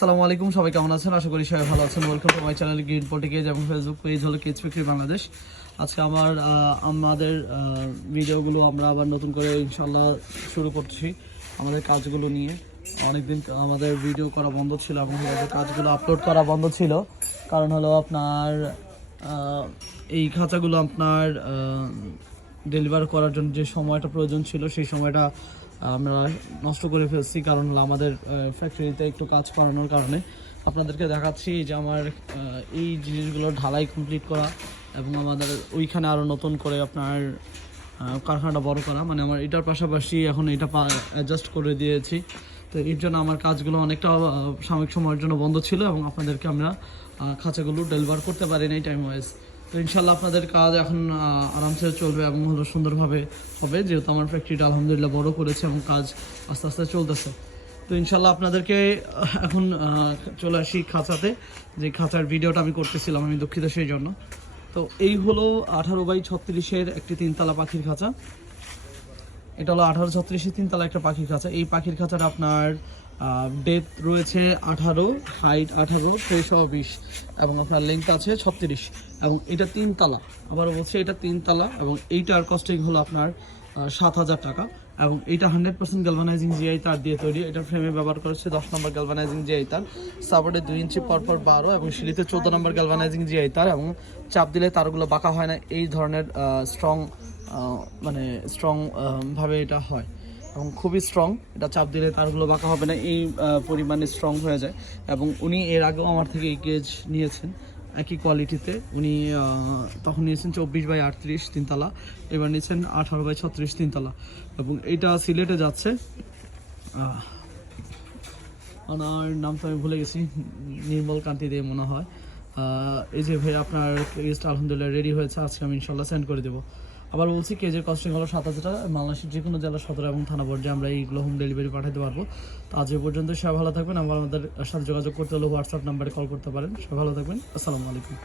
আসসালামু আলাইকুম, সবাই কেমন আছেন? আশা করি সবাই ভালো আছেন। Welcome to my channel green পটিকেজ এবং ফেসবুক পেজ হলো কিডস ফ্যাক্টরি বাংলাদেশ। আজকে আমাদের ভিডিওগুলো আমরা আবার নতুন করে ইনশাল্লাহ শুরু করছি আমাদের কাজগুলো নিয়ে। অনেকদিন আমাদের ভিডিও করা বন্ধ ছিল এবং কাজগুলো আপলোড করা বন্ধ ছিল, কারণ হলো আপনার এই খাঁচাগুলো আপনার ডেলিভার করার জন্য যে সময়টা প্রয়োজন ছিল সেই সময়টা আমরা নষ্ট করে ফেলছি, কারণ হলো আমাদের ফ্যাক্টরিতে একটু কাজ করানোর কারণে। আপনাদেরকে দেখাচ্ছি যে আমার এই জিনিসগুলো ঢালাই কমপ্লিট করা এবং আমাদের ওইখানে আরও নতুন করে আপনার কারখানাটা বড় করা, মানে আমার এটার পাশাপাশি এখন এটা অ্যাডজাস্ট করে দিয়েছি। তো এর জন্য আমার কাজগুলো অনেকটা সাময়িক সময়ের জন্য বন্ধ ছিল এবং আপনাদেরকে আমরা খাঁচাগুলো ডেলিভার করতে পারিনি টাইম ওয়াইজ। তো ইনশাল্লাহ আপনাদের কাজ এখন আরামসে চলবে এবং হলো সুন্দরভাবে হবে, যেহেতু আমার ফ্যাক্টরিটা আলহামদুলিল্লাহ বড় করেছে এবং কাজ আস্তে আস্তে চলতেছে। তো ইনশাল্লাহ আপনাদেরকে এখন চলে আসি খাঁচাতে, যে খাঁচার ভিডিওটা আমি করতেছিলাম, আমি দুঃখিত সেই জন্য। তো এই হলো 18x36-এর একটি তিনতলা পাখির খাঁচা। এটা হলো 1836-এর তিনতলা একটা পাখির খাঁচা। এই পাখির খাঁচাটা আপনার ডেপথ রয়েছে 18, হাইট 18, ফ্রেশও 20 এবং আপনার লেন্থ আছে 36 এবং এটা তিনতলা। আবারও বলছি, এটা তিনতলা এবং এইটার কস্টিং হলো আপনার 7,000 টাকা এবং এটা 100% গ্যালভানাইজিং জিআই তার দিয়ে তৈরি। এটা ফ্রেমে ব্যবহার করেছে 10 নম্বর গ্যালভানাইজিং জিআই তার, সাপোর্টে 2 ইঞ্চি পরপর 12 এবং সিঁড়িতে 14 নম্বর গ্যালভানাইজিং জিআই তার, এবং চাপ দিলে তারগুলো বাঁকা হয় না। এই ধরনের স্ট্রং ভাবে এটা হয় এবং খুবই স্ট্রং। এটা চাপ দিলে তারগুলো বাঁকা হবে না, এই পরিমাণে স্ট্রং হয়ে যায়। এবং উনি এর আগেও আমার থেকে এই গেজ নিয়েছেন একই কোয়ালিটিতে। উনি তখন নিয়েছেন 24x38 তিনতলা, এবার নিয়েছেন 18x36 তিনতলা এবং এটা সিলেটে যাচ্ছে। ওনার নাম তো আমি ভুলে গেছি, নির্মল কান্তি দিয়ে মনে হয়। এই যে ভাই আপনার কেজটা আলহামদুলিল্লাহ রেডি হয়েছে, আজকে আমি ইনশাল্লাহ সেন্ড করে দেবো। আবার বলছি, কেজের কস্টিং হলো 7,000 টাকা। বাংলাদেশের যে কোনো জেলা, সদর এবং থানা পর্যায়ে আমরা এইগুলো হোম ডেলিভারি পাঠাতে পারবো। তো আজ এ পর্যন্ত, সবাই ভালো থাকবেন। আমাদের সাথে যোগাযোগ করতে হলে হোয়াটসঅ্যাপ নাম্বারে কল করতে পারেন। সবাই ভালো থাকবেন। আসসালামু আলাইকুম।